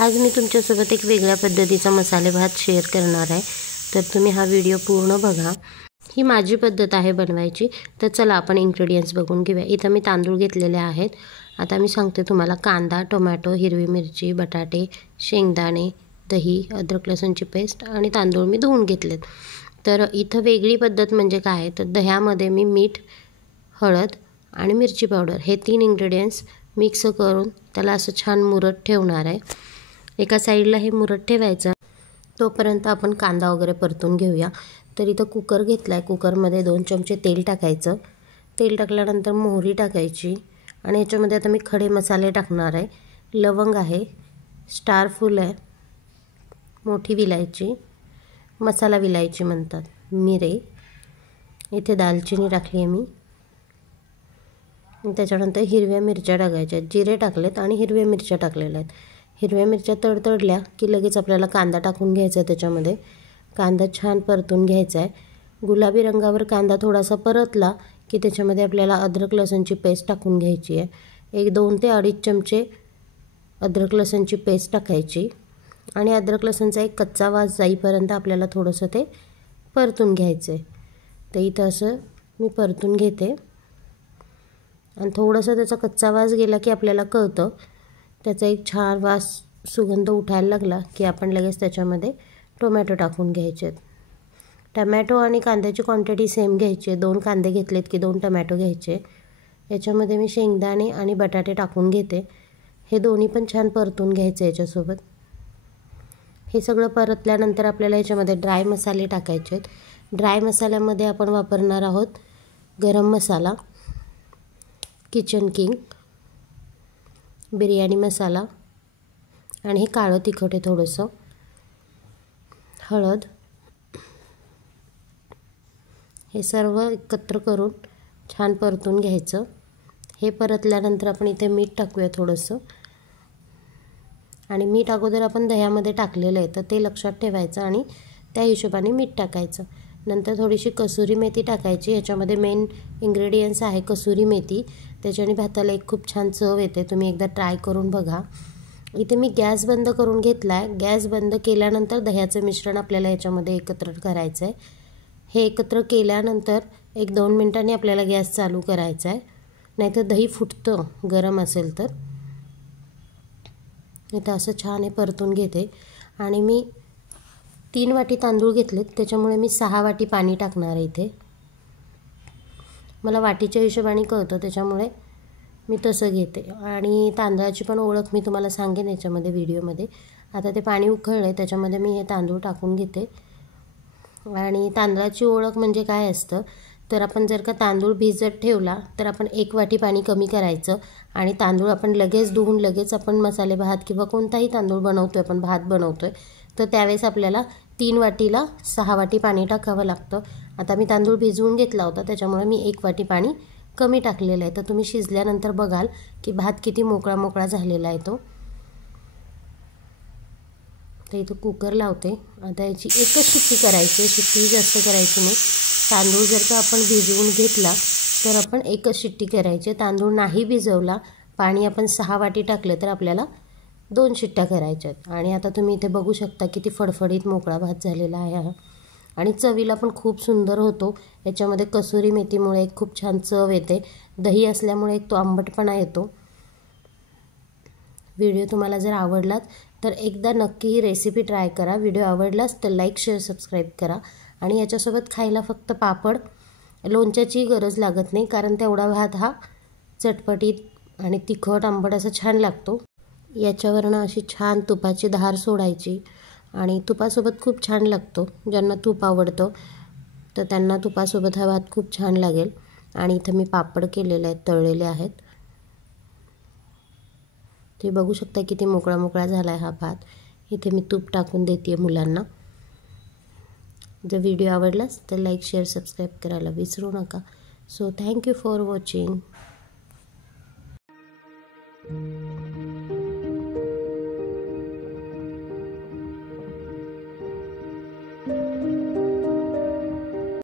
आज मी तुमच्यासोबत एक वेगळ्या पद्धतीचा मसाले भात शेअर करणार आहे, तर तुम्ही हा व्हिडिओ पूर्ण बघा। ही माझी पद्धत आहे बनवायची। तर चला आपण इन्ग्रेडियंट्स बघून घेऊया। इथं मी तांदूळ घेतलेले आहेत। आता मी सांगते तुम्हाला, कांदा, टोमॅटो, हिरवी मिरची, बटाटे, शेंगदाणे, दही, अद्रक लसूणची पेस्ट आणि तांदूळ मी धुवून घेतलेत। तर इथं वेगळी पद्धत म्हणजे काय, तर दह्यामध्ये मी मीठ, हळद आणि मिरची पावडर हे 3 इन्ग्रेडियंट्स मिक्स करून त्याला असं छान मुरत ठेवणार आहे। एका साईडला हे मुरत ठेवायचं, तोपर्यंत आपण कांदा वगैरे परतून घेऊया। तर इथं कुकर घेतला आहे। कुकरमध्ये 2 चमचे तेल टाकायचं। तेल टाकल्यानंतर मोहरी टाकायची आणि याच्यामध्ये आता मी खडे मसाले टाकणार आहे। लवंग आहे, स्टार फूल आहे, मोठी विलायची, मसाला विलायची म्हणतात, मिरे, इथे दालचिनी टाकली आहे मी। त्याच्यानंतर हिरव्या मिरच्या टाकायच्या, जिरे टाकलेत आणि हिरव्या मिरच्या टाकलेल्या आहेत। हिरव्या मिरच्या तडतडल्या की लगेच आपल्याला कांदा टाकून घ्यायचा आहे। त्याच्यामध्ये कांदा छान परतून घ्यायचा आहे। गुलाबी रंगावर कांदा थोडासा परतला की त्याच्यामध्ये आपल्याला अद्रक लसूणची पेस्ट टाकून घ्यायची आहे। एक 2 ते 2.5 चमचे अद्रक लसूणची पेस्ट टाकायची आणि अद्रक लसूणचा एक कच्चा वास जाईपर्यंत आपल्याला थोडंसं ते परतून घ्यायचं आहे। तर इथं असं मी परतून घेते आणि थोडंसं त्याचा कच्चा वास गेला की आपल्याला कळतं, त्याचा एक छान वास, सुगंध उठायला लागला की आपण लगेच त्याच्यामध्ये टोमॅटो टाकून घ्यायचे आहेत। टमॅटो आणि कांद्याची क्वांटिटी सेम घ्यायची आहे। 2 कांदे घेतलेत की 2 टमॅटो घ्यायचे। याच्यामध्ये मी शेंगदाणे आणि बटाटे टाकून घेते। हे दोन्ही पण छान परतून घ्यायचे याच्यासोबत। हे सगळं परतल्यानंतर आपल्याला याच्यामध्ये ड्राय मसाले टाकायचे आहेत। ड्राय मसाल्यामध्ये आपण वापरणार आहोत गरम मसाला, किचन किंग, बिर्याणी मसाला आणि हे काळं तिखट आहे थोडंसं, हळद। हे सर्व एकत्र करून छान परतून घ्यायचं। हे परतल्यानंतर आपण इथे मीठ टाकूया थोडंसं, आणि मीठ अगोदर आपण दह्यामध्ये टाकलेलं आहे तर ते लक्षात ठेवायचं आणि त्या हिशोबाने मीठ टाकायचं। नंतर थोडीशी कसुरी मेथी टाकायची। याच्यामध्ये मेन इन्ग्रेडियंट्स आहे कसुरी मेथी, त्याच्याने भाताला एक खूप छान चव येते। तुम्ही एकदा ट्राय करून बघा। इथे मी गॅस बंद करून घेतला आहे। गॅस बंद केल्यानंतर दह्याचं मिश्रण आपल्याला याच्यामध्ये एकत्र करायचं आहे। हे एकत्र केल्यानंतर एक 2 मिनिटांनी आपल्याला गॅस चालू करायचा आहे, नाहीतर दही फुटतं गरम असेल तर। इथं असं छान हे परतून घेते आणि मी 3 वाटी तांदूळ घेतलेत, त्याच्यामुळे मी 6 वाटी पाणी टाकणार आहे इथे। मला वाटीच्या हिशोबाने कळतं त्याच्यामुळे मी तसं घेते, आणि तांदळाची पण ओळख मी तुम्हाला सांगेन याच्यामध्ये व्हिडिओमध्ये। आता ते पाणी उकळलं आहे, त्याच्यामध्ये मी हे तांदूळ टाकून घेते। आणि तांदळाची ओळख म्हणजे काय असतं, तर आपण जर का तांदूळ भिजत ठेवला तर आपण 1 वाटी पाणी कमी करायचं, आणि तांदूळ आपण लगेच धुवून लगेच आपण मसाले भात किंवा कोणताही तांदूळ बनवतोय, आपण भात बनवतोय, तर त्यावेळेस आपल्याला 3 वाटीला 6 वाटी पाणी टाकावं लागतं। आता मी तांदूळ भिजवून घेतला होता त्याच्यामुळे मी 1 वाटी पाणी कमी टाकलेलं आहे। तर तुम्ही शिजल्यानंतर बघाल की भात किती मोकळा मोकळा झालेला आहे तो। तर इथं कुकर लावते। आता याची एकच शिट्टी करायची, शिट्टी जास्त करायची नाही। तांदूळ जर का आपण भिजवून घेतला तर आपण एकच शिट्टी करायची। तांदूळ नाही भिजवला, पाणी आपण 6 वाटी टाकले तर आपल्याला 2 शिट्ट्या करायच्या आहेत। आणि आता तुम्ही इथे बघू शकता किती फडफडीत मोकळा भात झालेला आहे, आणि चवीला पण खूप सुंदर होतो। याच्यामध्ये कसुरी मेथीमुळे एक खूप छान चव येते, दही असल्यामुळे एक तो आंबटपणा येतो। व्हिडिओ तुम्हाला जर आवडलात तर एकदा नक्की ही रेसिपी ट्राय करा। व्हिडिओ आवडलाच तर लाईक, शेअर, सबस्क्राईब करा। आणि याच्यासोबत खायला फक्त पापड, लोणच्याची गरज लागत नाही, कारण तेवढा भात हा चटपटीत आणि तिखट आंबट असा छान लागतो। याच्यावरनं अशी छान तुपाची धार सोडायची आणि तुपासोबत खूप छान लागतो। ज्यांना तूप आवडतं तर त्यांना तुपासोबत हा भात खूप छान लागेल। आणि इथं मी पापड केलेले आहेत, तळलेले आहेत। ते बघू शकता किती मोकळा मोकळा झाला आहे हा भात। इथे मी तूप टाकून देते मुलांना। जर व्हिडिओ आवडलाच तर लाईक, शेअर, सबस्क्राईब करायला विसरू नका। So thank you for watching.